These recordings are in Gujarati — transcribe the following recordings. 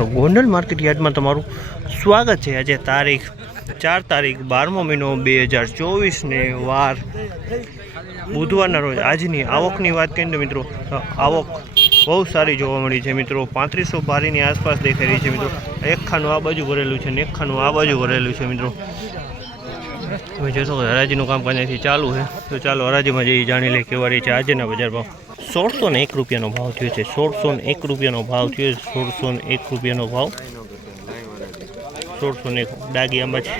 મિત્રો ગોંડલ માર્કેટ યાર્ડમાં તમારું સ્વાગત છે। આજે તારીખ 4 તારીખ 12મો મહિનો 2024 ને વાર બુધવારના રોજ આજની આવકની વાત કરીએ તો મિત્રો આવક બહુ સારી જોવા મળી છે। મિત્રો 3500 બારીની આસપાસ દેખાઈ રહી છે। મિત્રો એક ખાનું આ બાજુ ભરેલું છે ને એક ખાનું આ બાજુ ભરેલું છે। મિત્રો તમે જોશો કે હરાજીનું કામકાજ અહીંથી ચાલુ છે, તો ચાલો હરાજીમાં જઈ જાણી લઈએ કેવા રહી છે આજના બજાર ભાવ। 1601 રૂપિયાનો ભાવ થયો છે। 1601 રૂપિયાનો ભાવ થયો છે। 1601 રૂપિયાનો ભાવ 1601 ડાગી આંબા છે।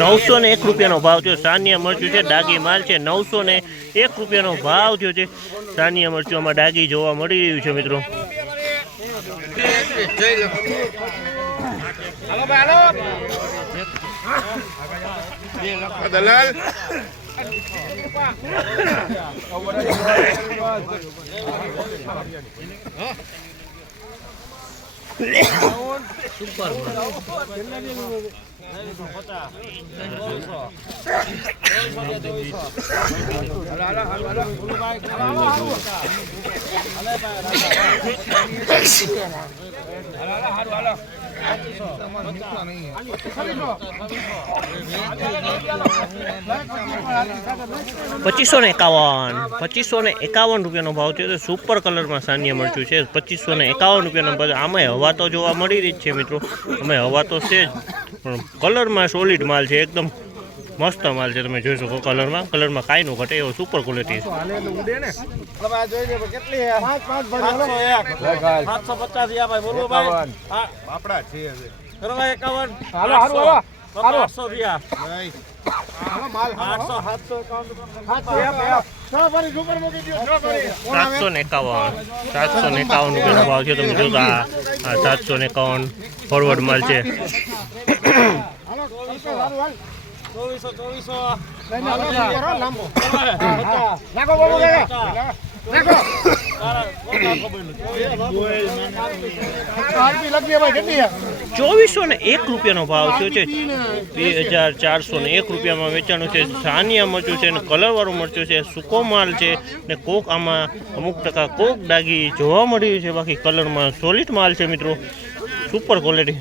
901 રૂપિયાનો ભાવ થયો। સાનિયા મરચું છે, ડાગી માલ છે। 901 રૂપિયાનો ભાવ થયો છે। સાનિયા મરચું આમાં ડાગી જોવા મળી રહ્યું છે। મિત્રો દલાલ 2551 રૂપિયાનો ભાવ છે। સુપર કલરમાં સાનિયા મરચું છે। 2551 રૂપિયાનો ભાવ। આમાં હવા તો જોવા મળી રહી જ છે। મિત્રો અમે હવા તો છે જ, પણ કલરમાં સોલિડ માલ છે, એકદમ મસ્ત માલ છે। તમે જોઈ શકો કલરમાં કાંઈ નું ઘટે એવો સુપર ક્વોલિટી છે। 751 રૂપિયાનો ભાવ છે। તમે જોશો આ 751 ફોરવર્ડ માલ છે। 2401 રૂપિયાનો ભાવ થયો છે। 2401 રૂપિયામાં વેચાણું છે। સાનિયા મરચું છે ને કલરવાળું મરચું છે, સૂકો માલ છે ને કોક આમાં અમુક ટકા કોક ડાગી જોવા મળી છે, બાકી કલરમાં સોલિડ માલ છે। મિત્રો સુપર ક્વોલિટી।